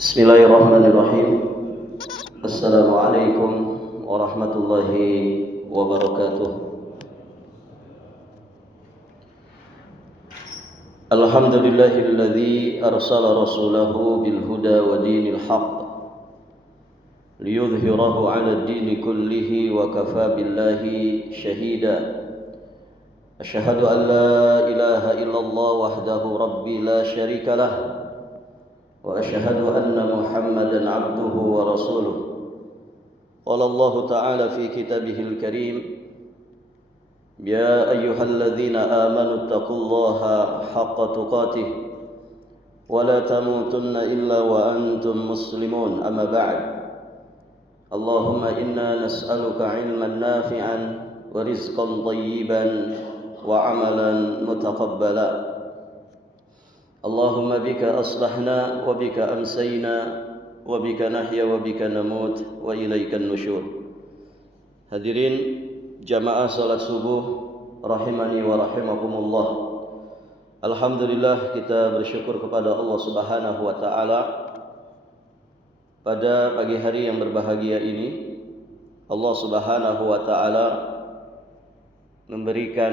Bismillahirrahmanirrahim. Assalamualaikum warahmatullahi wabarakatuh. Alhamdulillahilladzi arsala rasulahu bil huda wa dinil haqq liyudhhirahu 'ala ad-dini kullihi wa kafaa billahi shahida. Asyhadu an la ilaha illallah wahdahu rabbi la syarika lah wa asyhadu anna Muhammadan 'abduhu wa rasuluh. Qala Allah ta'ala fi kitabihil karim, ya ayyuhalladzina amanu taqullaha haqqa tuqatih wa la tamutunna illa wa antum muslimun, amma ba'd. Allahumma inna nas'aluka 'ilman nafi'an wa rizqan thayyiban wa 'amalan mutaqabbala. Allahumma bika aslahna wa bika amsayna wa bika nahya wa bika namut wa ilaikan nusyur. Hadirin jamaah salat subuh rahimani wa rahimakumullah. Alhamdulillah, kita bersyukur kepada Allah Subhanahu wa taala pada pagi hari yang berbahagia ini. Allah Subhanahu wa taala memberikan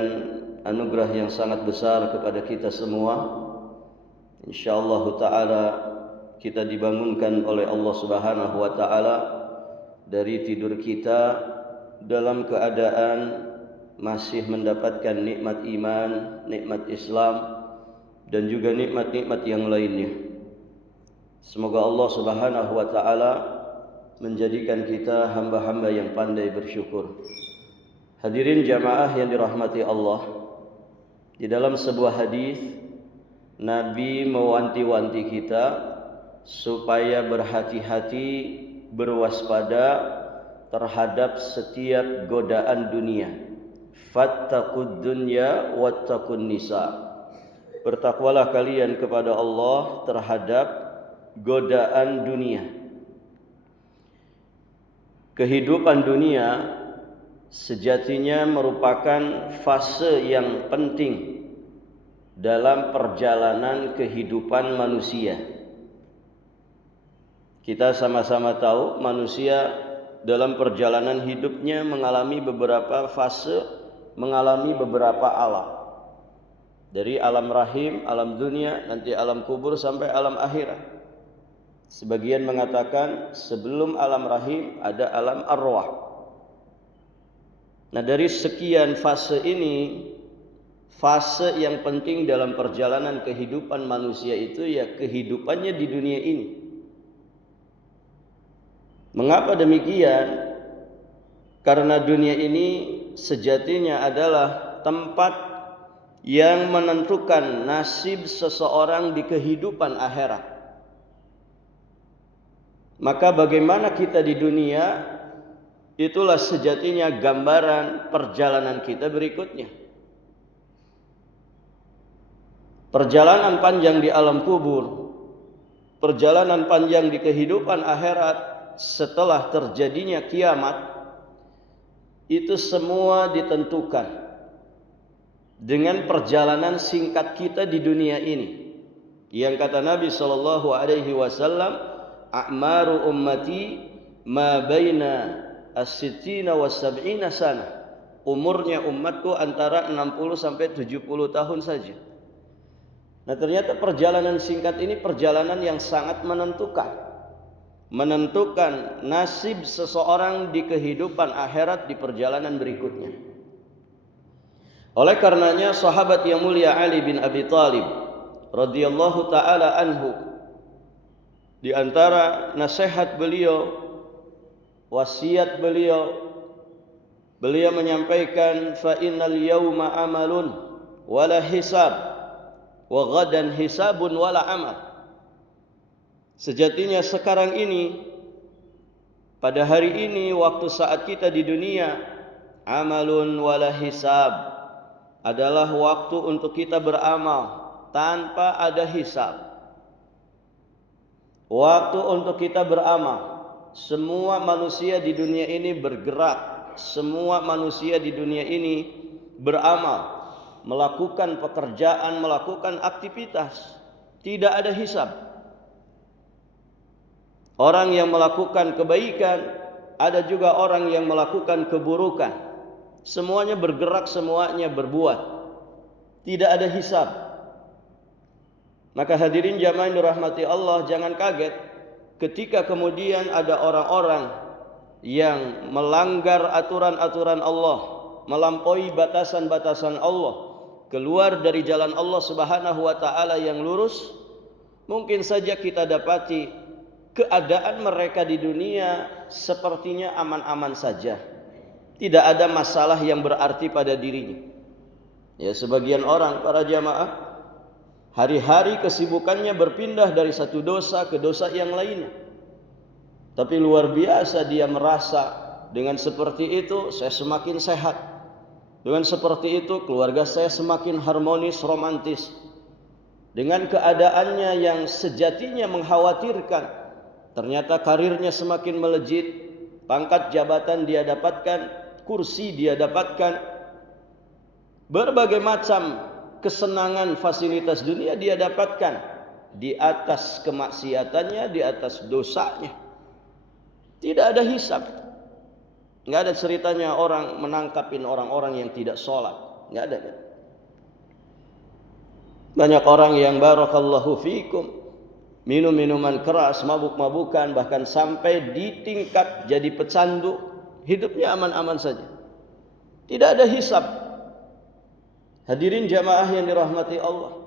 anugerah yang sangat besar kepada kita semua. Insyaallah ta'ala kita dibangunkan oleh Allah Subhanahu wa ta'ala dari tidur kita dalam keadaan masih mendapatkan nikmat iman, nikmat Islam, dan juga nikmat-nikmat yang lainnya. Semoga Allah Subhanahu wa ta'ala menjadikan kita hamba-hamba yang pandai bersyukur. Hadirin jamaah yang dirahmati Allah, di dalam sebuah hadis Nabi mewanti-wanti kita supaya berhati-hati, berwaspada terhadap setiap godaan dunia. Fattaqud dunya wattaqun nisa. Bertakwalah kalian kepada Allah terhadap godaan dunia. Kehidupan dunia sejatinya merupakan fase yang penting dalam perjalanan kehidupan manusia. Kita sama-sama tahu manusia dalam perjalanan hidupnya mengalami beberapa fase, mengalami beberapa alam. Dari alam rahim, alam dunia, nanti alam kubur sampai alam akhirat. Sebagian mengatakan sebelum alam rahim ada alam arwah. Nah, dari sekian fase ini, fase yang penting dalam perjalanan kehidupan manusia itu ya kehidupannya di dunia ini. Mengapa demikian? Karena dunia ini sejatinya adalah tempat yang menentukan nasib seseorang di kehidupan akhirat. Maka bagaimana kita di dunia, itulah sejatinya gambaran perjalanan kita berikutnya. Perjalanan panjang di alam kubur, perjalanan panjang di kehidupan akhirat setelah terjadinya kiamat, itu semua ditentukan dengan perjalanan singkat kita di dunia ini. Yang kata Nabi sallallahu alaihi wasallam, a'maru ummati ma baina as-sittina was-sab'ina sana. Umurnya umatku antara 60 sampai 70 tahun saja. Nah, ternyata perjalanan singkat ini perjalanan yang sangat menentukan nasib seseorang di kehidupan akhirat di perjalanan berikutnya. Oleh karenanya sahabat yang mulia Ali bin Abi Thalib radhiyallahu taala anhu, di antara nasihat beliau, wasiat beliau menyampaikan, fa innal yauma amalun wala hisab wa ghadan hisabun wala amal. Sejatinya sekarang ini, pada hari ini, waktu saat kita di dunia, amalun wala hisab, adalah waktu untuk kita beramal tanpa ada hisab. Waktu untuk kita beramal. Semua manusia di dunia ini bergerak, semua manusia di dunia ini beramal, melakukan pekerjaan, melakukan aktivitas, tidak ada hisab. orang yang melakukan kebaikan, ada juga orang yang melakukan keburukan. Semuanya bergerak, semuanya berbuat. Tidak ada hisab. Maka hadirin jamaah yang dirahmati Allah, jangan kaget ketika kemudian ada orang-orang yang melanggar aturan-aturan Allah, melampaui batasan-batasan Allah, keluar dari jalan Allah Subhanahu wa taala yang lurus. Mungkin saja kita dapati keadaan mereka di dunia sepertinya aman-aman saja. Tidak ada masalah yang berarti pada dirinya. Ya, sebagian orang, para jamaah, hari-hari kesibukannya berpindah dari satu dosa ke dosa yang lainnya. Tapi luar biasa dia merasa dengan seperti itu saya semakin sehat. Dengan seperti itu keluarga saya semakin harmonis, romantis. Dengan keadaannya yang sejatinya mengkhawatirkan, ternyata karirnya semakin melejit, pangkat jabatan dia dapatkan, kursi dia dapatkan, berbagai macam kesenangan fasilitas dunia dia dapatkan di atas kemaksiatannya, di atas dosanya. Tidak ada hisab. Enggak ada ceritanya orang menangkapin orang-orang yang tidak sholat. Enggak ada. Banyak orang yang barakallahu fikum minum minuman keras, mabuk-mabukan, bahkan sampai di tingkat jadi pecandu, hidupnya aman-aman saja. Tidak ada hisab. Hadirin jamaah yang dirahmati Allah.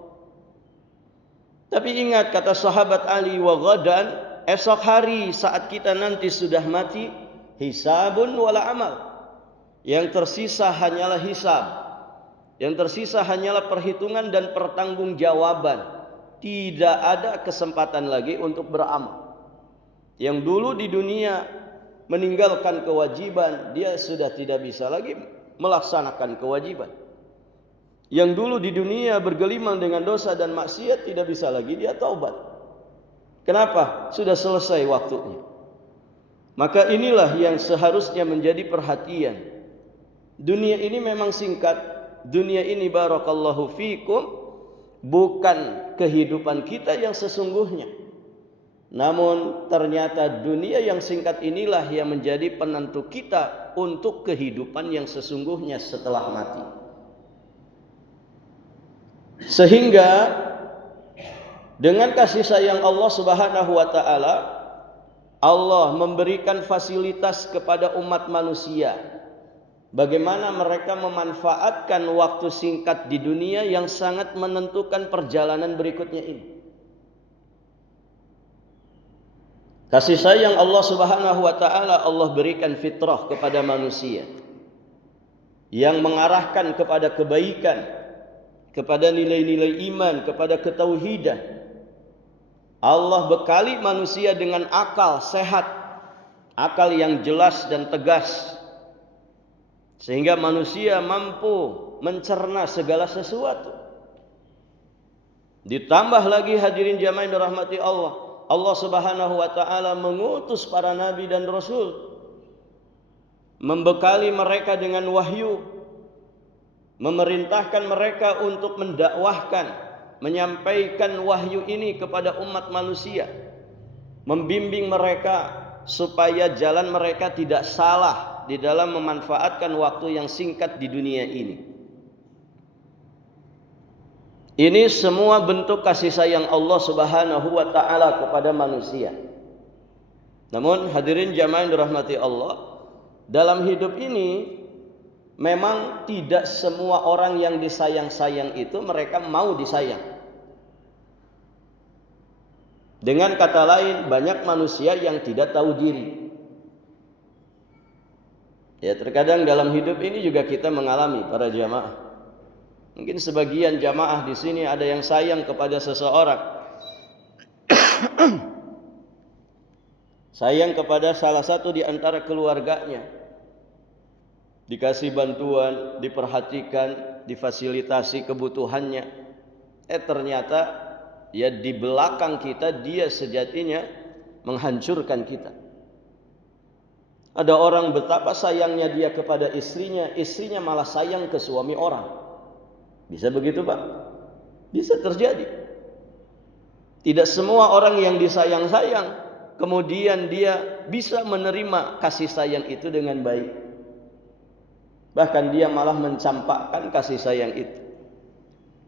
Tapi ingat kata sahabat Ali, wa ghadan, esok hari saat kita nanti sudah mati, hisabun wala amal. Yang tersisa hanyalah hisab. Yang tersisa hanyalah perhitungan dan pertanggungjawaban. Tidak ada kesempatan lagi untuk beramal. Yang dulu di dunia meninggalkan kewajiban, dia sudah tidak bisa lagi melaksanakan kewajiban. Yang dulu di dunia bergelimang dengan dosa dan maksiat, tidak bisa lagi dia taubat. Kenapa? Sudah selesai waktunya. Maka inilah yang seharusnya menjadi perhatian. Dunia ini memang singkat. Dunia ini barakallahu fikum bukan kehidupan kita yang sesungguhnya. Namun ternyata dunia yang singkat inilah yang menjadi penentu kita untuk kehidupan yang sesungguhnya setelah mati. Sehingga dengan kasih sayang Allah Subhanahu wa taala, Allah memberikan fasilitas kepada umat manusia. Bagaimana mereka memanfaatkan waktu singkat di dunia yang sangat menentukan perjalanan berikutnya ini. Kasih sayang Allah Subhanahu wa taala Allah berikan fitrah kepada manusia yang mengarahkan kepada kebaikan, kepada nilai-nilai iman, kepada ketauhidan. Allah bekali manusia dengan akal sehat, akal yang jelas dan tegas, sehingga manusia mampu mencerna segala sesuatu. Ditambah lagi hadirin jamaah yang dirahmati Allah, Allah Subhanahu wa taala mengutus para nabi dan rasul, membekali mereka dengan wahyu, memerintahkan mereka untuk mendakwahkan, menyampaikan wahyu ini kepada umat manusia, membimbing mereka supaya jalan mereka tidak salah di dalam memanfaatkan waktu yang singkat di dunia ini. Ini semua bentuk kasih sayang Allah Subhanahu wa taala kepada manusia. Namun hadirin jamaah yang dirahmati Allah, dalam hidup ini memang tidak semua orang yang disayang-sayang itu mereka mau disayang. Dengan kata lain, banyak manusia yang tidak tahu diri. Ya, terkadang dalam hidup ini juga kita mengalami para jamaah. Mungkin sebagian jamaah di sini ada yang sayang kepada seseorang. Sayang kepada salah satu di antara keluarganya. Dikasih bantuan, diperhatikan, difasilitasi kebutuhannya. Ternyata ya di belakang kita dia sejatinya menghancurkan kita. Ada orang betapa sayangnya dia kepada istrinya, istrinya malah sayang ke suami orang. Bisa begitu Pak? Bisa terjadi. Tidak semua orang yang disayang-sayang kemudian dia bisa menerima kasih sayang itu dengan baik. Bahkan dia malah mencampakkan kasih sayang itu.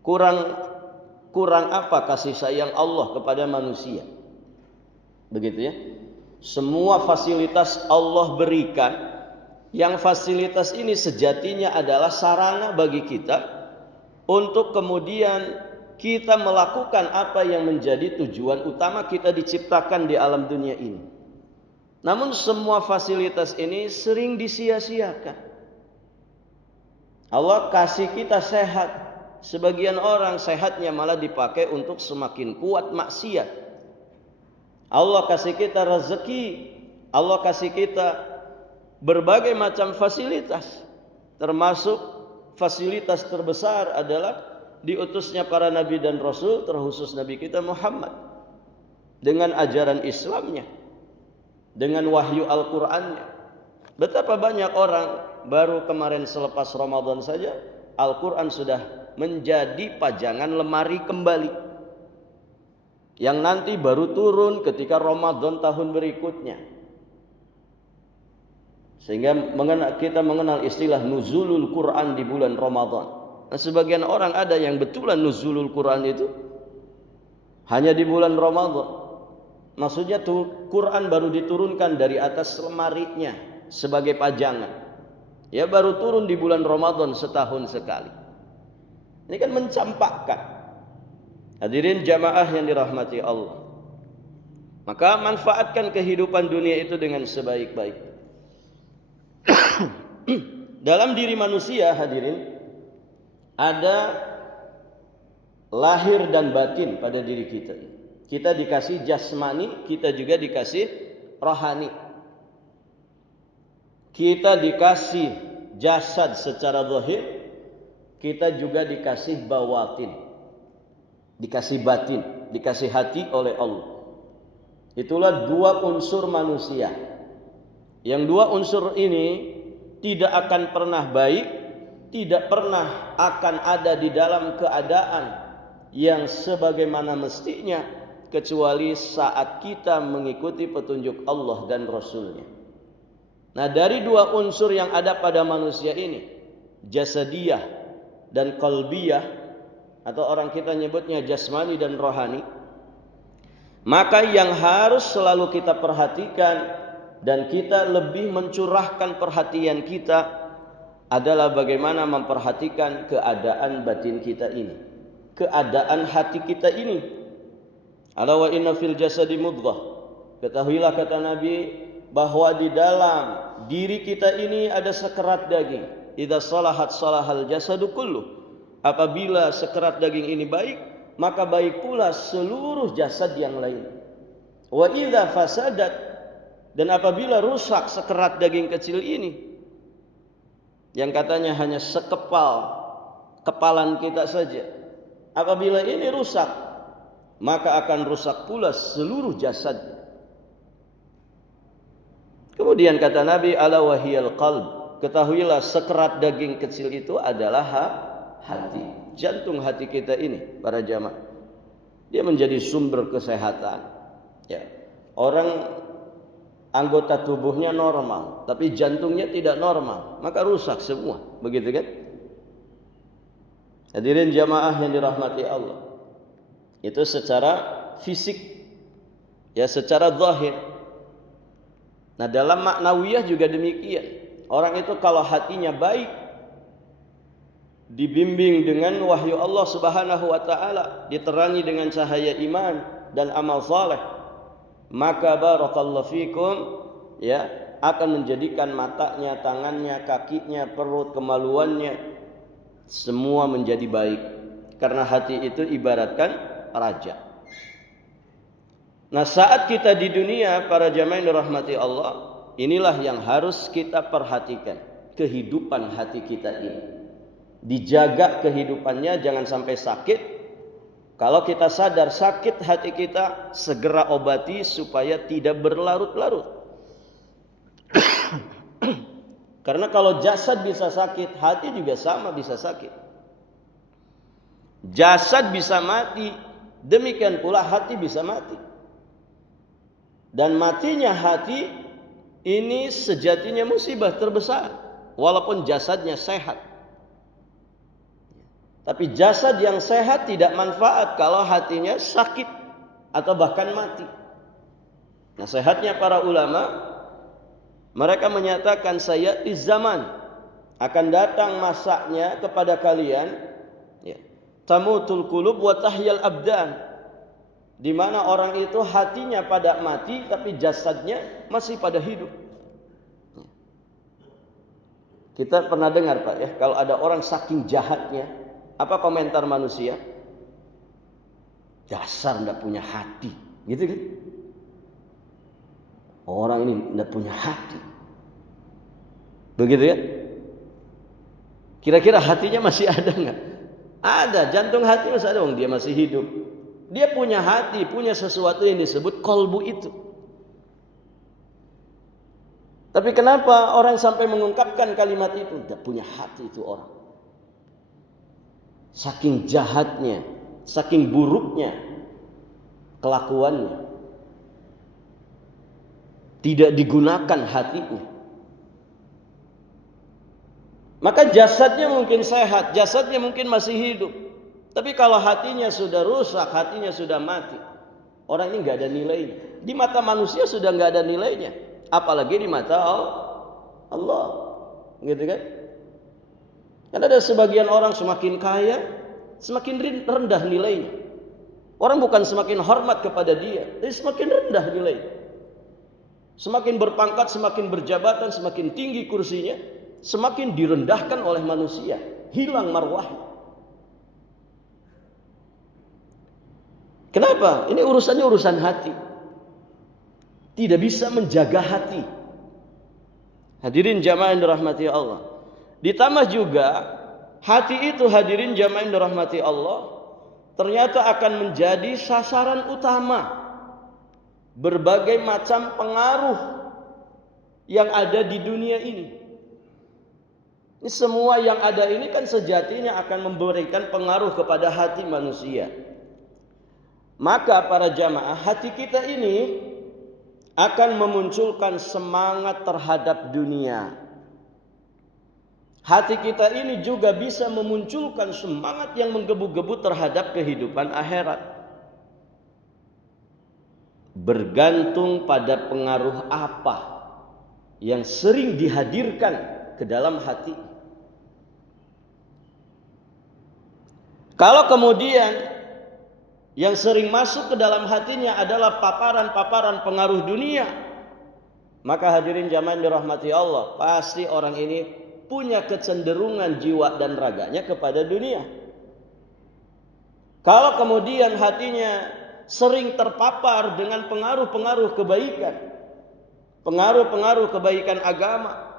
Kurang apa kasih sayang Allah kepada manusia? Begitu ya. Semua fasilitas Allah berikan, yang fasilitas ini sejatinya adalah sarana bagi kita untuk kemudian kita melakukan apa yang menjadi tujuan utama kita diciptakan di alam dunia ini. Namun semua fasilitas ini sering disia-siakan. Allah kasih kita sehat. Sebagian orang sehatnya malah dipakai untuk semakin kuat maksiat. Allah kasih kita rezeki. Allah kasih kita berbagai macam fasilitas. Termasuk fasilitas terbesar adalah diutusnya para nabi dan rasul, terkhusus nabi kita Muhammad, dengan ajaran Islamnya, dengan wahyu Al-Qur'annya. Betapa banyak orang baru kemarin selepas Ramadan saja Al-Qur'an sudah menjadi pajangan lemari kembali, yang nanti baru turun ketika Ramadan tahun berikutnya. Sehingga kita mengenal istilah nuzulul Quran di bulan Ramadan. Nah, sebagian orang ada yang betulan nuzulul Quran itu hanya di bulan Ramadan. Maksudnya Quran baru diturunkan dari atas lemarinya sebagai pajangan. Ya baru turun di bulan Ramadan setahun sekali. Ini kan mencampakkan. Hadirin jamaah yang dirahmati Allah. Maka manfaatkan kehidupan dunia itu dengan sebaik-baik. Dalam diri manusia, hadirin, ada lahir dan batin pada diri kita. Kita dikasih jasmani, kita juga dikasih rohani. Kita dikasih jasad secara zahir, kita juga dikasih bawatin, dikasih batin, dikasih hati oleh Allah. Itulah dua unsur manusia. Yang dua unsur ini tidak akan pernah baik, tidak pernah akan ada di dalam keadaan yang sebagaimana mestinya, kecuali saat kita mengikuti petunjuk Allah dan Rasulnya. Nah, dari dua unsur yang ada pada manusia ini, jasadiyah dan qalbiyah, atau orang kita nyebutnya jasmani dan rohani, maka yang harus selalu kita perhatikan dan kita lebih mencurahkan perhatian kita adalah bagaimana memperhatikan keadaan batin kita ini, keadaan hati kita ini. Ala wa inna fil jasadi mudghah. Ketahuilah kata Nabi bahwa di dalam diri kita ini ada sekerat daging. Idza salahat salahal jasadu kullu. Apabila sekerat daging ini baik, maka baik pula seluruh jasad yang lain. Wa idza fasadat, dan apabila rusak sekerat daging kecil ini, yang katanya hanya kepalan kita saja, apabila ini rusak, maka akan rusak pula seluruh jasad. Kemudian kata Nabi, ala wahiyal qalb, ketahuilah sekerat daging kecil itu adalah hati, jantung hati kita ini, para jamaah. Dia menjadi sumber kesehatan. Ya, orang anggota tubuhnya normal, tapi jantungnya tidak normal, maka rusak semua, begitu kan? Hadirin jamaah yang dirahmati Allah, itu secara fisik, ya secara zahir. Nah, dalam maknawiyah juga demikian. Orang itu kalau hatinya baik, dibimbing dengan wahyu Allah Subhanahu wa taala, diterangi dengan cahaya iman dan amal saleh, maka barakallahu fikum, ya, akan menjadikan matanya, tangannya, kakinya, perut, kemaluannya semua menjadi baik. Karena hati itu ibaratkan raja. Nah, saat kita di dunia, para jamaah yang dirahmati Allah, inilah yang harus kita perhatikan, kehidupan hati kita ini. Dijaga kehidupannya, jangan sampai sakit. Kalau kita sadar sakit hati kita, segera obati supaya tidak berlarut-larut. Karena kalau jasad bisa sakit, hati juga sama bisa sakit. Jasad bisa mati, demikian pula hati bisa mati. Dan matinya hati ini sejatinya musibah terbesar, walaupun jasadnya sehat. Tapi jasad yang sehat tidak manfaat kalau hatinya sakit atau bahkan mati. Nasihatnya para ulama, mereka menyatakan sayati zaman, akan datang masanya kepada kalian, tamutul qulub wa tahyal abdan, di mana orang itu hatinya pada mati tapi jasadnya masih pada hidup. Kita pernah dengar Pak ya, kalau ada orang saking jahatnya, apa komentar manusia? Dasar enggak punya hati, gitu kan? Orang ini enggak punya hati. Begitu ya? Kira-kira hatinya masih ada enggak? Ada, jantung hati masih ada, dia masih hidup. Dia punya hati, punya sesuatu yang disebut kolbu itu. Tapi kenapa orang sampai mengungkapkan kalimat itu? Tidak punya hati itu orang. Saking jahatnya, saking buruknya kelakuannya. Tidak digunakan hatinya. Maka jasadnya mungkin sehat, jasadnya mungkin masih hidup. Tapi kalau hatinya sudah rusak, hatinya sudah mati, orang ini nggak ada nilainya. Di mata manusia sudah nggak ada nilainya, apalagi di mata Allah, gitu kan? Karena ada sebagian orang semakin kaya, semakin rendah nilainya. Orang bukan semakin hormat kepada dia, tapi semakin rendah nilainya. Semakin berpangkat, semakin berjabatan, semakin tinggi kursinya, semakin direndahkan oleh manusia, hilang marwahnya. Kenapa? Ini urusannya urusan hati. Tidak bisa menjaga hati. Hadirin jamaah yang dirahmati Allah. Ditambah juga hati itu, hadirin jamaah yang dirahmati Allah, ternyata akan menjadi sasaran utama berbagai macam pengaruh yang ada di dunia ini. Ini semua yang ada ini kan sejatinya akan memberikan pengaruh kepada hati manusia. Maka para jamaah, hati kita ini akan memunculkan semangat terhadap dunia. Hati kita ini juga bisa memunculkan semangat yang menggebu-gebu terhadap kehidupan akhirat. Bergantung pada pengaruh apa yang sering dihadirkan ke dalam hati. Kalau kemudian yang sering masuk ke dalam hatinya adalah paparan-paparan pengaruh dunia, maka hadirin jamaah yang dirahmati Allah, pasti orang ini punya kecenderungan jiwa dan raganya kepada dunia. Kalau kemudian hatinya sering terpapar dengan pengaruh-pengaruh kebaikan, pengaruh-pengaruh kebaikan agama,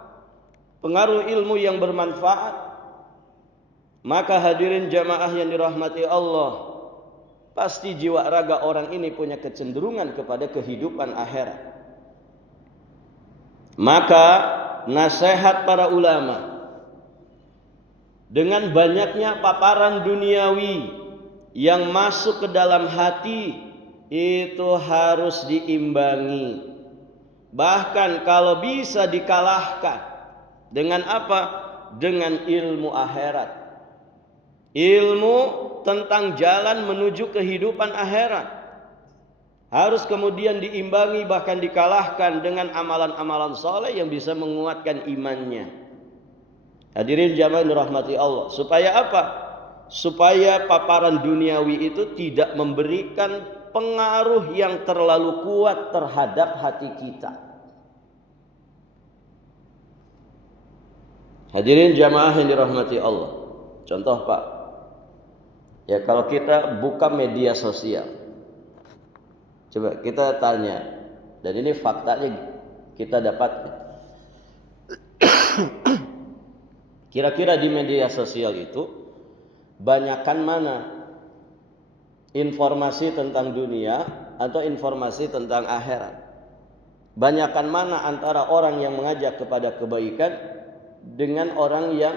pengaruh ilmu yang bermanfaat, maka hadirin jamaah yang dirahmati Allah, pasti jiwa raga orang ini punya kecenderungan kepada kehidupan akhirat. Maka nasihat para ulama, dengan banyaknya paparan duniawi yang masuk ke dalam hati, itu harus diimbangi. Bahkan kalau bisa dikalahkan dengan apa? Dengan ilmu akhirat. Ilmu tentang jalan menuju kehidupan akhirat harus kemudian diimbangi, bahkan dikalahkan dengan amalan-amalan saleh yang bisa menguatkan imannya. Hadirin jamaah dirahmati Allah. Supaya apa? Supaya paparan duniawi itu tidak memberikan pengaruh yang terlalu kuat terhadap hati kita. Hadirin jamaah yang dirahmati Allah. Contoh Pak, ya kalau kita buka media sosial, coba kita tanya, dan ini faktanya kita dapat, kira-kira di media sosial itu banyakkan mana informasi tentang dunia atau informasi tentang akhirat? Banyakkan mana antara orang yang mengajak kepada kebaikan dengan orang yang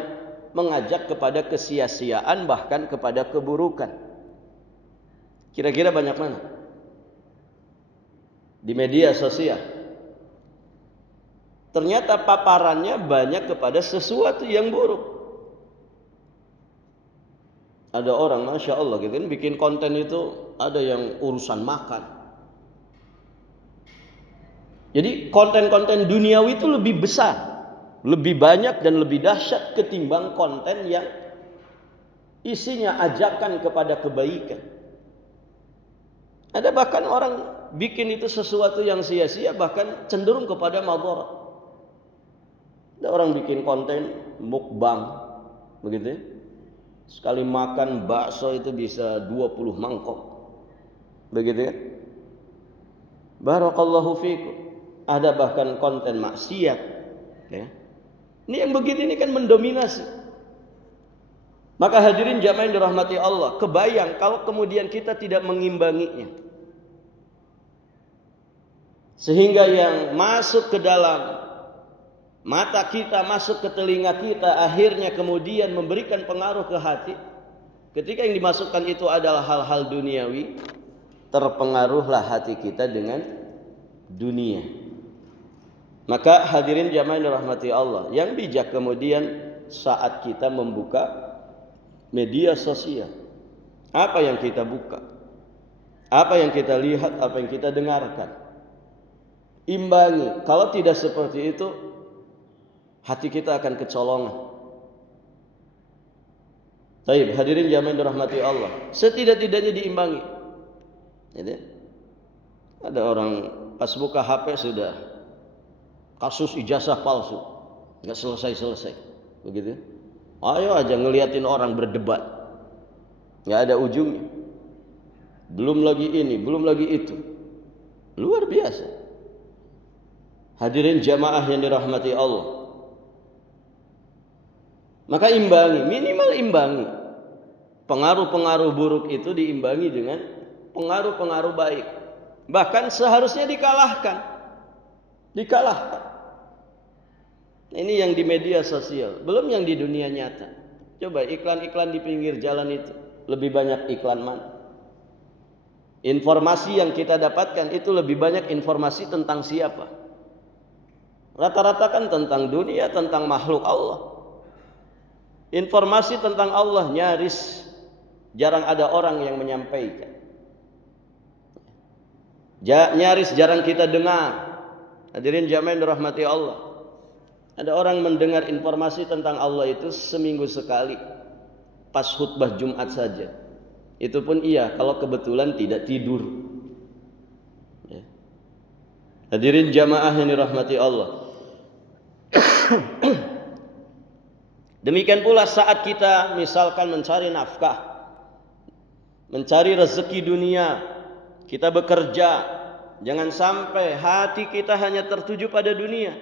mengajak kepada kesia-siaan, bahkan kepada keburukan? Kira-kira banyak mana? di media sosial. Ternyata paparannya banyak kepada sesuatu yang buruk. Ada orang, Masya Allah gitu kan, bikin konten itu ada yang urusan makan. Jadi konten-konten duniawi itu lebih besar, lebih banyak dan lebih dahsyat ketimbang konten yang isinya ajakan kepada kebaikan. Ada bahkan orang bikin itu sesuatu yang sia-sia, bahkan cenderung kepada madarat. Ada orang bikin konten mukbang, begitu ya. Sekali makan bakso itu bisa 20 mangkok. Begitu ya. Barakallahu fikum. Ada bahkan konten maksiat, ya. Ini yang begini ini kan mendominasi. Maka hadirin jamaah yang dirahmati Allah, kebayang kalau kemudian kita tidak mengimbanginya. Sehingga yang masuk ke dalam mata kita, masuk ke telinga kita, akhirnya kemudian memberikan pengaruh ke hati. Ketika yang dimasukkan itu adalah hal-hal duniawi, terpengaruhlah hati kita dengan dunia. Maka hadirin jamaah yang dirahmati Allah, yang bijak kemudian saat kita membuka media sosial, apa yang kita buka, apa yang kita lihat, apa yang kita dengarkan, imbangi. Kalau tidak seperti itu, hati kita akan kecolongan. Baik, hadirin jamaah yang dirahmati Allah, setidak-tidaknya diimbangi. Jadi, ada orang pas buka HP sudah kasus ijazah palsu, nggak selesai-selesai, begitu. Ayo aja ngeliatin orang berdebat, nggak ada ujungnya. Belum lagi ini, belum lagi itu, luar biasa. Hadirin jamaah yang dirahmati Allah, maka imbangi, minimal imbangi. Pengaruh-pengaruh buruk itu diimbangi dengan pengaruh-pengaruh baik. Bahkan seharusnya dikalahkan. Ini yang di media sosial, belum yang di dunia nyata. Coba iklan-iklan di pinggir jalan itu, lebih banyak iklan mana? Informasi yang kita dapatkan itu lebih banyak informasi tentang siapa? Rata-rata kan tentang dunia, tentang makhluk Allah. Informasi tentang Allah nyaris jarang ada orang yang menyampaikan. Nyaris jarang kita dengar. Hadirin jamaah yang dirahmati Allah, ada orang mendengar informasi tentang Allah itu seminggu sekali, pas khutbah Jumat saja. Itu pun iya kalau kebetulan tidak tidur. Ya. Hadirin jamaah yang dirahmati Allah, demikian pula saat kita misalkan mencari nafkah, mencari rezeki dunia, kita bekerja, jangan sampai hati kita hanya tertuju pada dunia.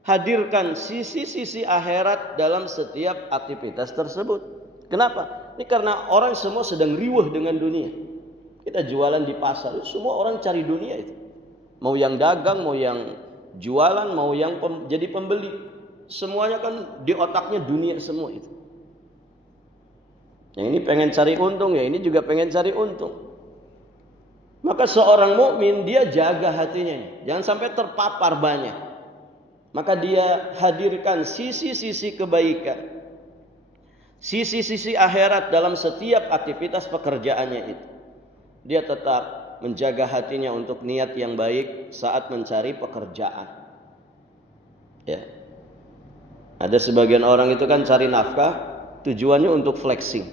Hadirkan sisi-sisi akhirat dalam setiap aktivitas tersebut. Kenapa? Ini karena orang semua sedang riweuh dengan dunia. Kita jualan di pasar, semua orang cari dunia itu. Mau yang dagang, mau yang jualan, mau yang jadi pembeli, semuanya kan di otaknya dunia semua itu. Yang ini pengen cari untung, ya ini juga pengen cari untung. Maka seorang mukmin dia jaga hatinya, jangan sampai terpapar banyak. Maka dia hadirkan sisi-sisi kebaikan, sisi-sisi akhirat dalam setiap aktivitas pekerjaannya itu. Dia tetap menjaga hatinya untuk niat yang baik saat mencari pekerjaan. Ya. Ada sebagian orang itu kan cari nafkah tujuannya untuk flexing.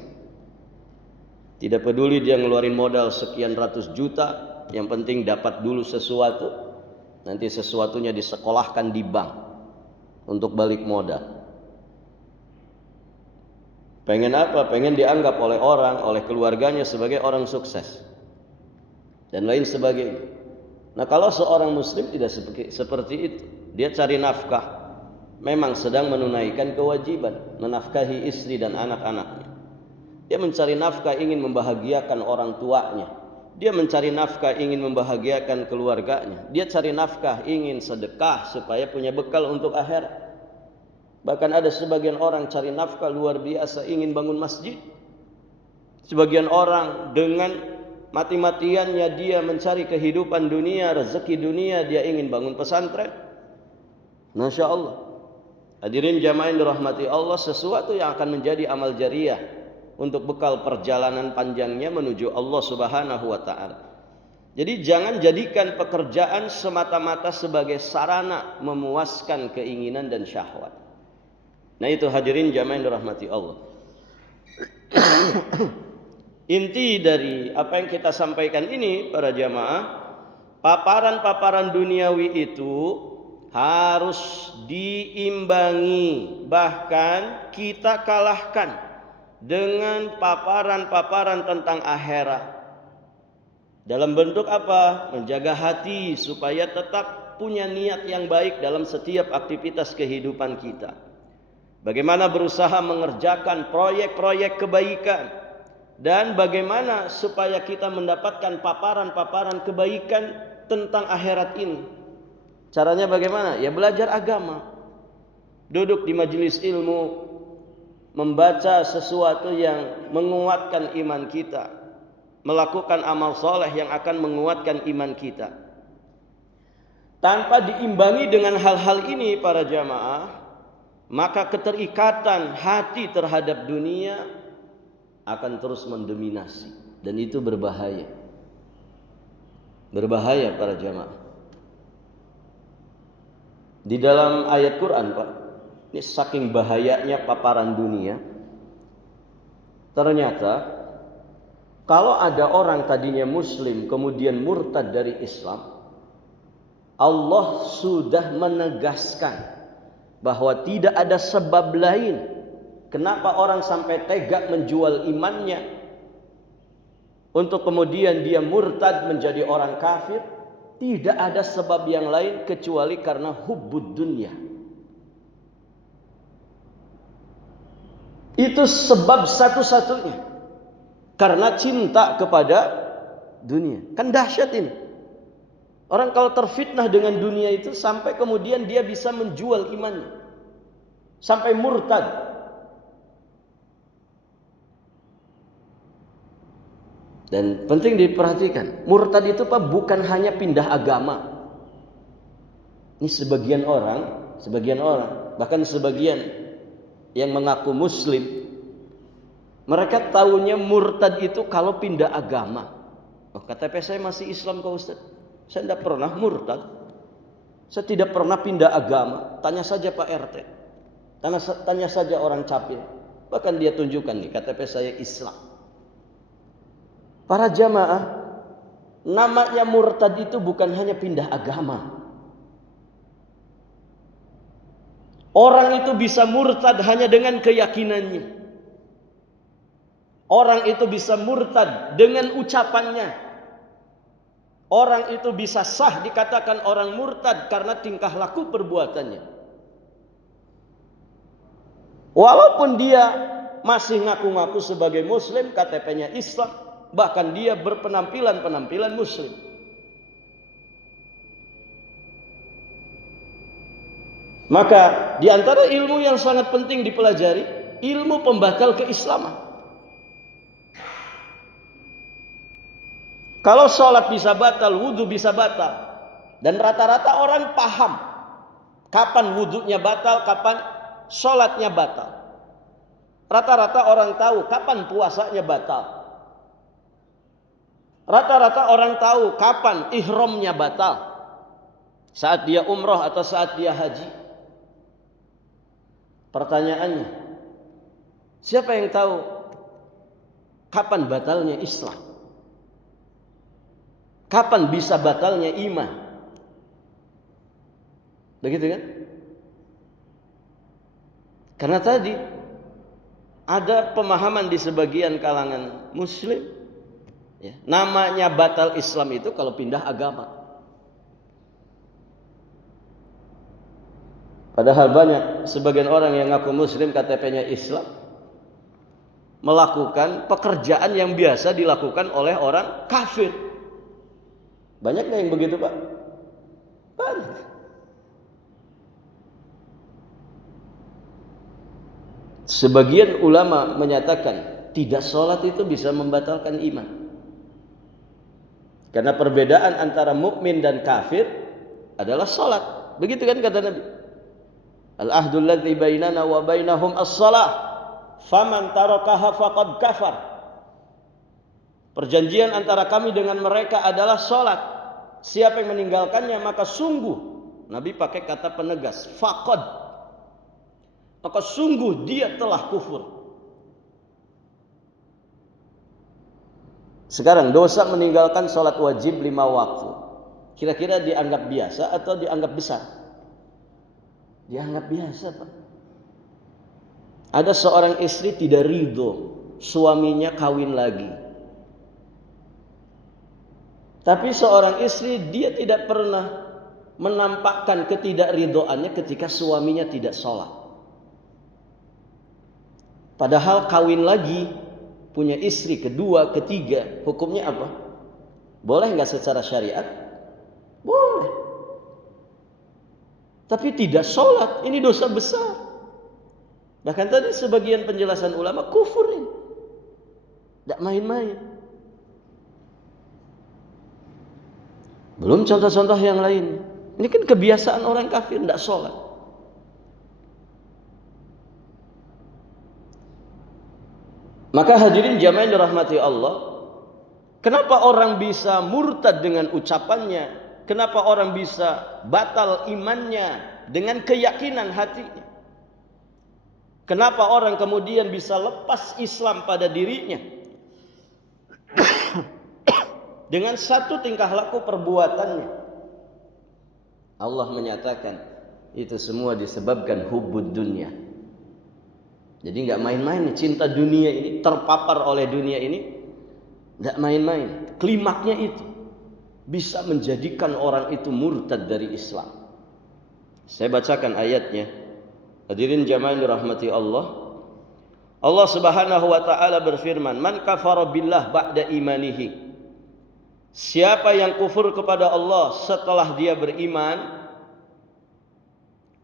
Tidak peduli dia ngeluarin modal sekian ratus juta, yang penting dapat dulu sesuatu. Nanti sesuatunya disekolahkan di bank untuk balik modal. Pengen apa? Pengen dianggap oleh orang, oleh keluarganya sebagai orang sukses dan lain sebagainya. Nah, kalau seorang muslim tidak seperti itu, dia cari nafkah, memang sedang menunaikan kewajiban menafkahi istri dan anak-anaknya. Dia mencari nafkah ingin membahagiakan orang tuanya. Dia mencari nafkah ingin membahagiakan keluarganya. Dia cari nafkah ingin sedekah supaya punya bekal untuk akhirat. Bahkan ada sebagian orang cari nafkah luar biasa ingin bangun masjid. Sebagian orang dengan mati-matiannya dia mencari kehidupan dunia, rezeki dunia, dia ingin bangun pesantren. Masya Allah. Hadirin jamaah yang dirahmati Allah, sesuatu yang akan menjadi amal jariah untuk bekal perjalanan panjangnya menuju Allah Subhanahu wa taala. Jadi jangan jadikan pekerjaan semata-mata sebagai sarana memuaskan keinginan dan syahwat. Nah itu hadirin jamaah yang dirahmati Allah. Inti dari apa yang kita sampaikan ini para jamaah, paparan-paparan duniawi itu harus diimbangi, bahkan kita kalahkan dengan paparan-paparan tentang akhirat. Dalam bentuk apa? Menjaga hati supaya tetap punya niat yang baik dalam setiap aktivitas kehidupan kita. Bagaimana berusaha mengerjakan proyek-proyek kebaikan, dan bagaimana supaya kita mendapatkan paparan-paparan kebaikan tentang akhirat ini. Caranya bagaimana? Ya belajar agama, duduk di majelis ilmu, membaca sesuatu yang menguatkan iman kita, melakukan amal soleh yang akan menguatkan iman kita. Tanpa diimbangi dengan hal-hal ini para jamaah, maka keterikatan hati terhadap dunia akan terus mendominasi, dan itu berbahaya. Berbahaya para jamaah. Di dalam ayat Quran, Pak, ini saking bahayanya paparan dunia. Ternyata kalau ada orang tadinya muslim kemudian murtad dari Islam, Allah sudah menegaskan bahwa tidak ada sebab lain kenapa orang sampai tega menjual imannya untuk kemudian dia murtad menjadi orang kafir. Tidak ada sebab yang lain kecuali karena hubbud dunya. Itu sebab satu-satunya, karena cinta kepada dunia. Kan dahsyat ini. Orang kalau terfitnah dengan dunia itu sampai kemudian dia bisa menjual imannya, sampai murtad. Dan penting diperhatikan, murtad itu Pak bukan hanya pindah agama. Ini sebagian orang, bahkan sebagian yang mengaku muslim, mereka tahunya murtad itu kalau pindah agama. Oh, KTP saya masih Islam kok Ustaz. Saya tidak pernah murtad. Saya tidak pernah pindah agama. Tanya saja Pak RT. Tanya saja orang capil. Bahkan dia tunjukkan nih KTP saya Islam. Para jamaah, namanya murtad itu bukan hanya pindah agama. Orang itu bisa murtad hanya dengan keyakinannya. Orang itu bisa murtad dengan ucapannya. Orang itu bisa sah dikatakan orang murtad karena tingkah laku perbuatannya. Walaupun dia masih ngaku-ngaku sebagai muslim, KTP-nya Islam, bahkan dia berpenampilan muslim. Maka di antara ilmu yang sangat penting dipelajari, ilmu pembatal keislaman. Kalau sholat bisa batal, wudhu bisa batal. Dan rata-rata orang paham kapan wudhunya batal, kapan sholatnya batal. Rata-rata orang tahu kapan puasanya batal. Rata-rata orang tahu kapan ihramnya batal. Saat dia umroh atau saat dia haji. Pertanyaannya, siapa yang tahu kapan batalnya Islam? Kapan bisa batalnya iman? Begitu kan? Karena tadi ada pemahaman di sebagian kalangan muslim, ya, namanya batal Islam itu kalau pindah agama. Padahal banyak sebagian orang yang ngaku muslim, KTP-nya Islam, melakukan pekerjaan yang biasa dilakukan oleh orang kafir. Banyak nggak yang begitu Pak? Banyak. Sebagian ulama menyatakan tidak sholat itu bisa membatalkan iman. Karena perbedaan antara mukmin dan kafir adalah salat. Begitu kan kata Nabi. Al-ahdul ladzi bainana wa bainahum as-salah. Faman tarakaha faqad kafar. Perjanjian antara kami dengan mereka adalah salat. Siapa yang meninggalkannya maka sungguh, Nabi pakai kata penegas, faqad. Maka sungguh dia telah kufur. Sekarang dosa meninggalkan sholat wajib 5 waktu. Kira-kira dianggap biasa atau dianggap besar? Dianggap biasa, Pak. Ada seorang istri tidak ridho suaminya kawin lagi. Tapi seorang istri dia tidak pernah menampakkan ketidakridhoannya ketika suaminya tidak sholat. Padahal kawin lagi, punya istri kedua, ketiga, hukumnya apa? Boleh nggak secara syariat? Boleh. Tapi tidak sholat, ini dosa besar. Bahkan tadi sebagian penjelasan ulama kufur ini. Tidak main-main. Belum contoh-contoh yang lain. Ini kan kebiasaan orang kafir tidak sholat. Maka hadirin jamaah yang dirahmati Allah, kenapa orang bisa murtad dengan ucapannya? Kenapa orang bisa batal imannya dengan keyakinan hatinya? Kenapa orang kemudian bisa lepas Islam pada dirinya dengan satu tingkah laku perbuatannya? Allah menyatakan itu semua disebabkan hubbud dunya. Jadi nggak main-main, cinta dunia ini, terpapar oleh dunia ini, nggak main-main. Klimaknya itu bisa menjadikan orang itu murtad dari Islam. Saya bacakan ayatnya. Hadirin jamaah yang dirahmati Allah. Allah Subhanahu wa taala berfirman, "Man kafara billah ba'da imanihi." Siapa yang kufur kepada Allah setelah dia beriman?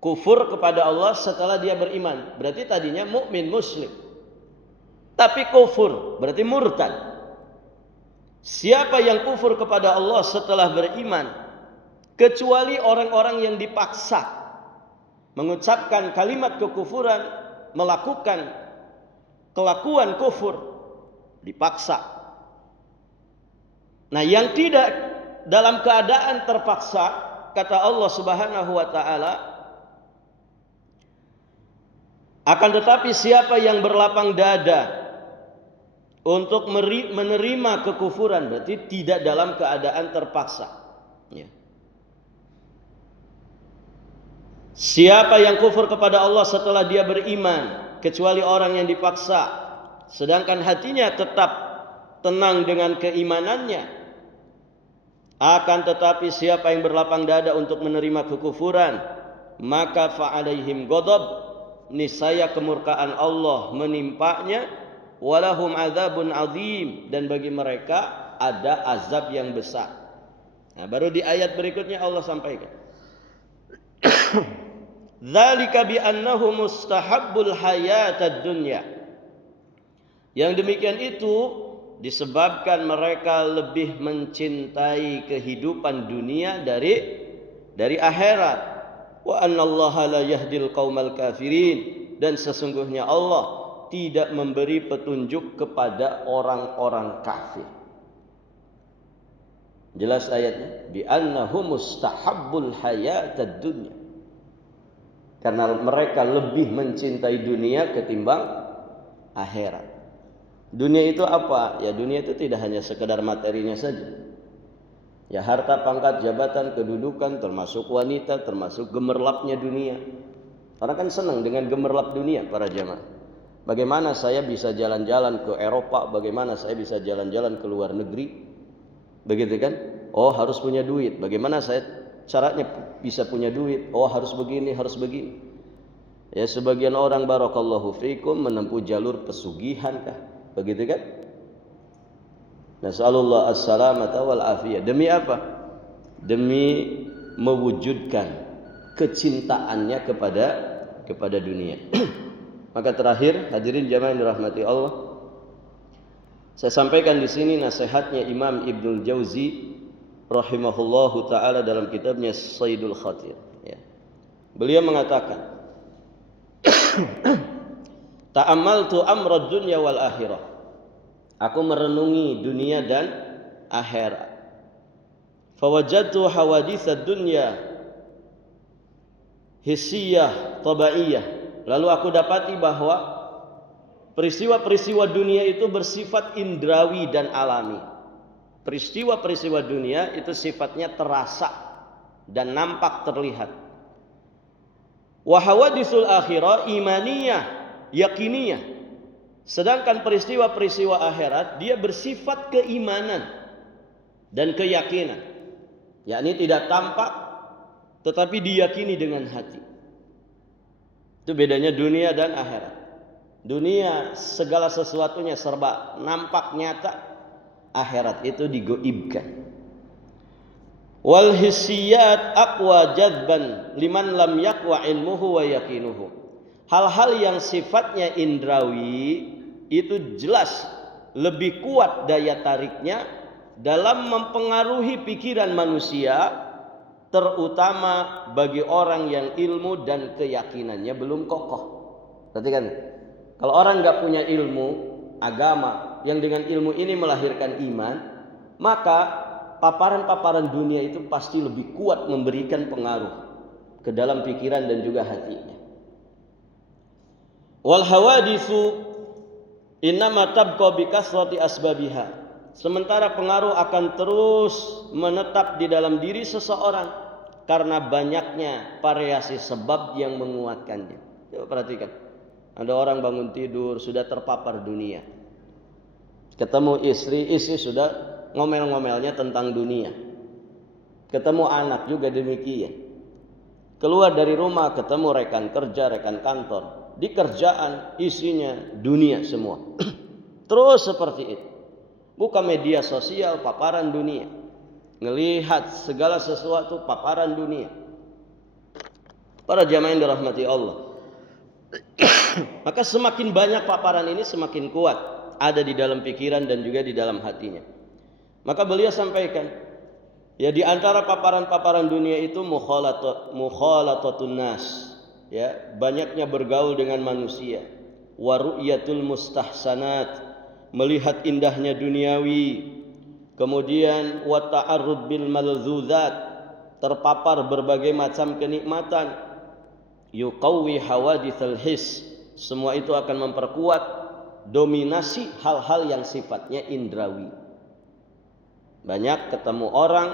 Kufur kepada Allah setelah dia beriman. Berarti tadinya mukmin muslim. Tapi kufur berarti murtad. Siapa yang kufur kepada Allah setelah beriman? Kecuali orang-orang yang dipaksa mengucapkan kalimat kekufuran, melakukan kelakuan kufur, dipaksa. Nah, yang tidak dalam keadaan terpaksa, kata Allah Subhanahu wa taala, akan tetapi siapa yang berlapang dada untuk menerima kekufuran, berarti tidak dalam keadaan terpaksa. Ya. Siapa yang kufur kepada Allah setelah dia beriman, kecuali orang yang dipaksa, sedangkan hatinya tetap tenang dengan keimanannya, akan tetapi siapa yang berlapang dada untuk menerima kekufuran, maka fa'alaihim ghadab, niscaya kemurkaan Allah menimpanya, walahum adzabun azim, dan bagi mereka ada azab yang besar. Nah, baru di ayat berikutnya Allah sampaikan, dzalika bi annahu mustahabbul hayatad dunya. Yang demikian itu disebabkan mereka lebih mencintai kehidupan dunia dari akhirat. Wa annallaha la yahdil qaumal kafirin, dan sesungguhnya Allah tidak memberi petunjuk kepada orang-orang kafir. Jelas ayatnya, bi annahu mustahabbul hayatad dunya. Karena mereka lebih mencintai dunia ketimbang akhirat. Dunia itu apa? Ya, dunia itu tidak hanya sekedar materinya saja. Ya, harta, pangkat, jabatan, kedudukan, termasuk wanita, termasuk gemerlapnya dunia. Orang kan senang dengan gemerlap dunia, para jamaah. Bagaimana saya bisa jalan-jalan ke Eropa, bagaimana saya bisa jalan-jalan ke luar negeri, begitu kan? Oh, harus punya duit. Bagaimana saya caranya bisa punya duit? Oh, harus begini, harus begini. Ya, sebagian orang barakallahu fikum menempuh jalur pesugihan kah, begitu kan? Nasallallahu as-salamata wal afiyah. Demi apa? Demi mewujudkan kecintaannya kepada dunia. Maka terakhir, hadirin jamaah yang dirahmati Allah, saya sampaikan di sini nasihatnya Imam Ibnul Jauzi rahimahullahu taala dalam kitabnya Saidul Khatir, ya. Beliau mengatakan, ta'ammaltu amrad dunya wal akhirah. Aku merenungi dunia dan akhirat. Fawajadtu hawaditsad dunya hissiyah tabaiyah. Lalu aku dapati bahwa peristiwa-peristiwa dunia itu bersifat indrawi dan alami. Peristiwa-peristiwa dunia itu sifatnya terasa dan nampak terlihat. Wa hawaditsul akhirah imaniyah, yakiniyah. Sedangkan peristiwa-peristiwa akhirat dia bersifat keimanan dan keyakinan. Yakni tidak tampak tetapi diyakini dengan hati. Itu bedanya dunia dan akhirat. Dunia segala sesuatunya serba nampak nyata. Akhirat itu digoibkan. Wal hissiyat aqwa jadban liman lam yaqwa ilmuhu wa yaqinuhu. Hal-hal yang sifatnya indrawi itu jelas lebih kuat daya tariknya dalam mempengaruhi pikiran manusia, terutama bagi orang yang ilmu dan keyakinannya belum kokoh. Perhatikan, kalau orang nggak punya ilmu agama yang dengan ilmu ini melahirkan iman, maka paparan-paparan dunia itu pasti lebih kuat memberikan pengaruh ke dalam pikiran dan juga hatinya. Wal hawaditsu innama tabqa bi kasrati asbabiha. Sementara pengaruh akan terus menetap di dalam diri seseorang karena banyaknya variasi sebab yang menguatkannya. Coba perhatikan. Ada orang bangun tidur sudah terpapar dunia. Ketemu istri sudah ngomel-ngomelnya tentang dunia. Ketemu anak juga demikian. Keluar dari rumah ketemu rekan kerja, rekan kantor. Di kerjaan isinya dunia semua. Terus seperti itu. Buka media sosial, paparan dunia. Ngelihat segala sesuatu, paparan dunia. Para jamaah yang dirahmati Allah. Maka semakin banyak paparan ini semakin kuat ada di dalam pikiran dan juga di dalam hatinya. Maka beliau sampaikan, ya di antara paparan-paparan dunia itu mukhalatatun nas, ya, banyaknya bergaul dengan manusia, wa ru'yatul mustahsanat, melihat indahnya duniawi, kemudian wa ta'arrud bil maldzuzat, terpapar berbagai macam kenikmatan, yuqawwi hawaditsal his, semua itu akan memperkuat dominasi hal-hal yang sifatnya indrawi. Banyak ketemu orang,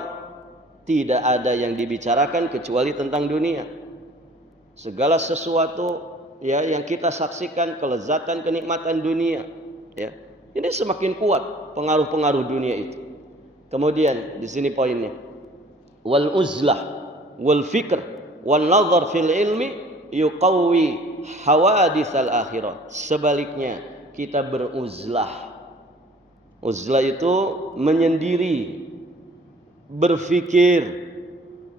tidak ada yang dibicarakan kecuali tentang dunia. Segala sesuatu ya yang kita saksikan, kelezatan, kenikmatan dunia, ya. Ini semakin kuat pengaruh-pengaruh dunia itu. Kemudian di sini poinnya. Wal uzlah wal fikr wan nazar fil ilmi yuqawwi hawaditsal akhirah. Sebaliknya, kita beruzlah. Uzlah itu menyendiri, berfikir,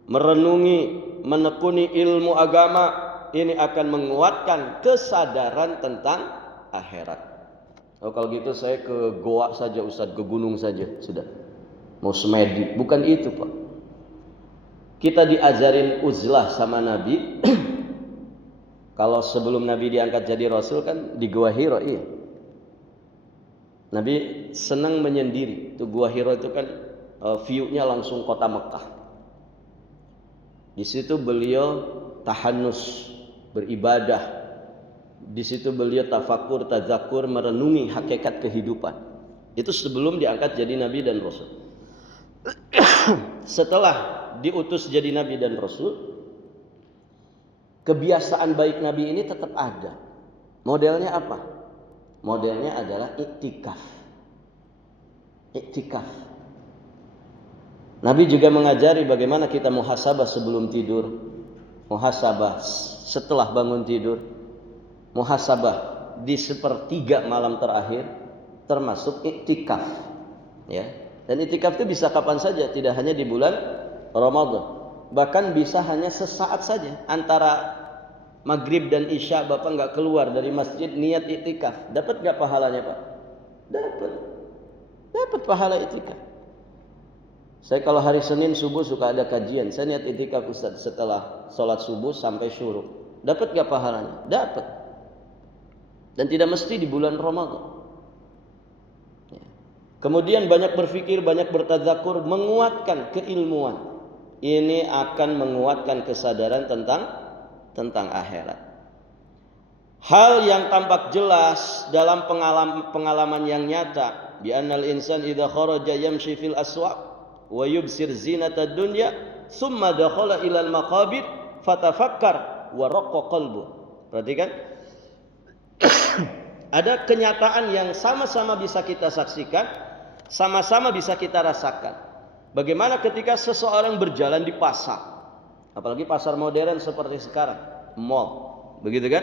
merenungi, menekuni ilmu agama. Ini akan menguatkan kesadaran tentang akhirat. Oh, kalau gitu saya ke goa saja Ustaz, ke gunung saja sudah. Mau semedi, bukan itu Pak. Kita diajarin uzlah sama Nabi. Kalau sebelum Nabi diangkat jadi Rasul kan di Gua Hira, iya. Nabi senang menyendiri. Itu Gua Hira itu kan view-nya langsung kota Mekah. Di situ beliau tahannus, beribadah. Di situ beliau tafakur, tazakur, merenungi hakikat kehidupan. Itu sebelum diangkat jadi Nabi dan Rasul. Setelah diutus jadi Nabi dan Rasul, kebiasaan baik Nabi ini tetap ada. Modelnya apa? Modelnya adalah iktikaf. Iktikaf. Nabi juga mengajari bagaimana kita muhasabah sebelum tidur, muhasabah setelah bangun tidur, muhasabah di sepertiga malam terakhir, termasuk iktikaf. Ya. Dan iktikaf itu bisa kapan saja, tidak hanya di bulan Ramadan. Bahkan bisa hanya sesaat saja antara Maghrib dan Isya Bapak nggak keluar dari masjid niat iktikaf, dapat nggak pahalanya Pak? Dapat pahala iktikaf. Saya kalau hari Senin subuh suka ada kajian. Saya niat itikaf Ustaz setelah sholat subuh sampai syuruk. Dapat gak pahalanya? Dapat. Dan tidak mesti di bulan Ramadan. Ya. Kemudian banyak berfikir, banyak bertadzakur, menguatkan keilmuan. Ini akan menguatkan kesadaran tentang akhirat. Hal yang tampak jelas dalam pengalaman yang nyata, bi annal insan idza kharaja yamshi fil aswaq wa yubsir zinata dunya thumma dakhala ila al maqabir fatafakkar wa raqqa qalbu. Perhatikan. Ada kenyataan yang sama-sama bisa kita saksikan, sama-sama bisa kita rasakan. Bagaimana ketika seseorang berjalan di pasar, apalagi pasar modern seperti sekarang, mall, begitu kan?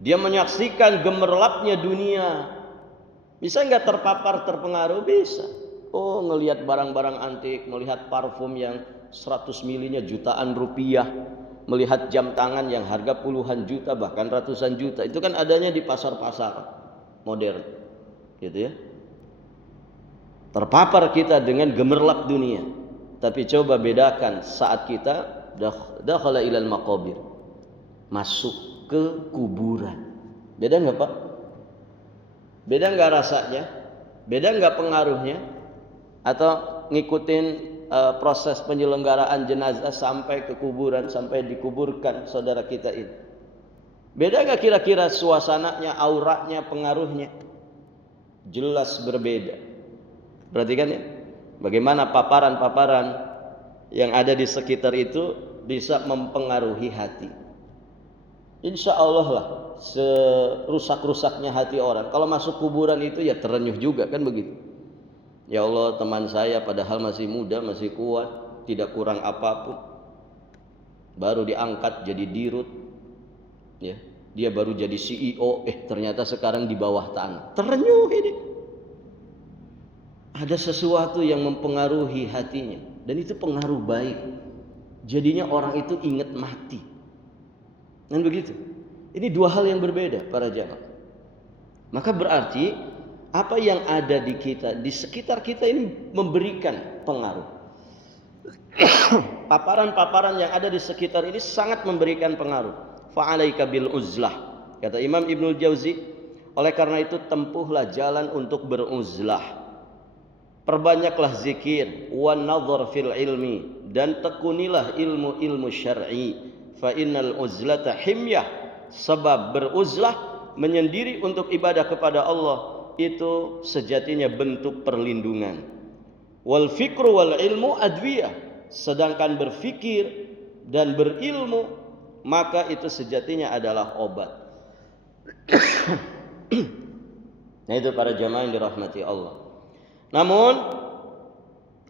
Dia menyaksikan gemerlapnya dunia. Bisa nggak terpapar, terpengaruh? Bisa. Oh, ngelihat barang-barang antik, melihat parfum yang 100 milinya jutaan rupiah, melihat jam tangan yang harga puluhan juta bahkan ratusan juta. Itu kan adanya di pasar-pasar modern, gitu ya. Terpapar kita dengan gemerlap dunia. Tapi coba bedakan saat kita dakhala ilal maqabir, masuk ke kuburan. Beda nggak Pak? Beda nggak rasanya? Beda nggak pengaruhnya? Atau ngikutin proses penyelenggaraan jenazah sampai ke kuburan, sampai dikuburkan saudara kita ini? Beda nggak kira-kira suasananya, auranya, pengaruhnya? Jelas berbeda. Perhatikan ya, bagaimana paparan-paparan yang ada di sekitar itu bisa mempengaruhi hati. Insya Allah lah, serusak-rusaknya hati orang, kalau masuk kuburan itu ya terenyuh juga kan begitu. Ya Allah, teman saya padahal masih muda, masih kuat, tidak kurang apapun, baru diangkat jadi dirut, ya, dia baru jadi CEO, ternyata sekarang di bawah tanah. Terenyuh ini. Ada sesuatu yang mempengaruhi hatinya, dan itu pengaruh baik. Jadinya orang itu ingat mati. Dan begitu. Ini dua hal yang berbeda para jamaah. Maka berarti apa yang ada di kita, di sekitar kita ini memberikan pengaruh. Paparan-paparan yang ada di sekitar ini sangat memberikan pengaruh. Fa'alaika bil uzlah. Kata Imam Ibnul Jauzi, oleh karena itu tempuhlah jalan untuk beruzlah. Perbanyaklah zikir, wan nadhar fil ilmi, dan tekunilah ilmu-ilmu syar'i. Fa innal uzlata himyah, sebab beruzlah menyendiri untuk ibadah kepada Allah itu sejatinya bentuk perlindungan. Wal fikru wal ilmu adwiyah, sedangkan berfikir dan berilmu maka itu sejatinya adalah obat. Nah itu para jamaah yang dirahmati Allah. Namun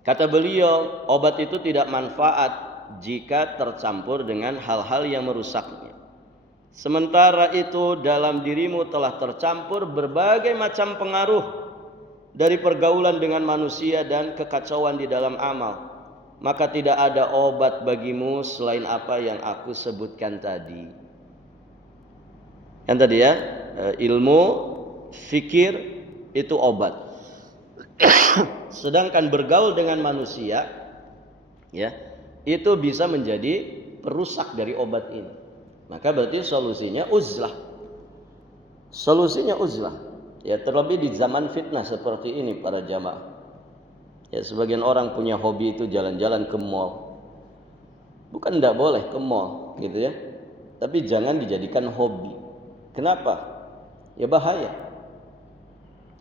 kata beliau, obat itu tidak manfaat jika tercampur dengan hal-hal yang merusaknya. Sementara itu dalam dirimu telah tercampur berbagai macam pengaruh dari pergaulan dengan manusia dan kekacauan di dalam amal. Maka tidak ada obat bagimu selain apa yang aku sebutkan tadi. Yang tadi ya, ilmu, fikir itu obat. Sedangkan bergaul dengan manusia, ya, itu bisa menjadi perusak dari obat ini. Maka berarti solusinya uzlah. Solusinya uzlah. Ya, terlebih di zaman fitnah seperti ini para jamaah. Ya, sebagian orang punya hobi itu jalan-jalan ke mall. Bukan tidak boleh ke mall, gitu ya. Tapi jangan dijadikan hobi. Kenapa? Ya bahaya.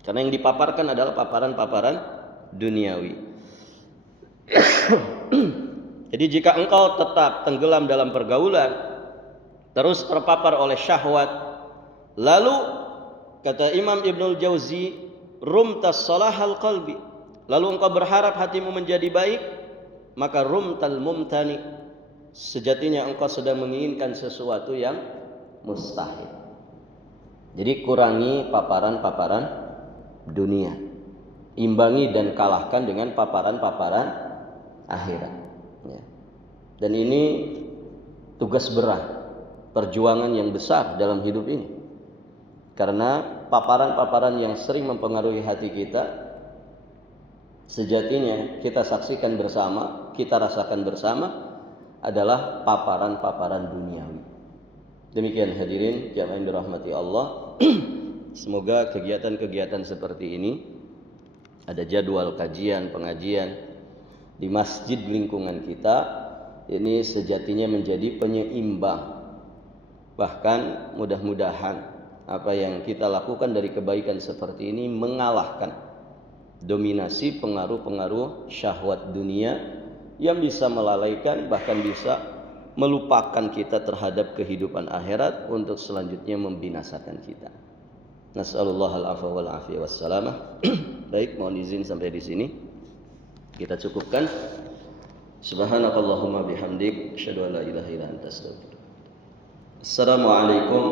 Karena yang dipaparkan adalah paparan-paparan duniawi. Jadi jika engkau tetap tenggelam dalam pergaulan, terus terpapar oleh syahwat, lalu kata Imam Ibnul Jauzi, rumtas salahal qalbi, lalu engkau berharap hatimu menjadi baik, maka rumtal mumtani, sejatinya engkau sedang menginginkan sesuatu yang mustahil. Jadi kurangi paparan-paparan dunia, imbangi dan kalahkan dengan paparan-paparan akhirat, ya. Dan ini tugas berat, perjuangan yang besar dalam hidup ini, karena paparan-paparan yang sering mempengaruhi hati kita sejatinya kita saksikan bersama, kita rasakan bersama adalah paparan-paparan duniawi. Demikian hadirin jamaah yang dirahmati Allah. Semoga kegiatan-kegiatan seperti ini, ada jadwal kajian, pengajian di masjid lingkungan kita, ini sejatinya menjadi penyeimbang. Bahkan mudah-mudahan apa yang kita lakukan dari kebaikan seperti ini mengalahkan dominasi pengaruh-pengaruh syahwat dunia yang bisa melalaikan, bahkan bisa melupakan kita terhadap kehidupan akhirat untuk selanjutnya membinasakan kita. Nas'alullah al-afwa wal afiyah wassalamah. Baik, mohon izin sampai di sini kita cukupkan. Subhanakallahumma bihamdik, asyhadu an la ilaha illa anta astaghfiruka. Assalamualaikum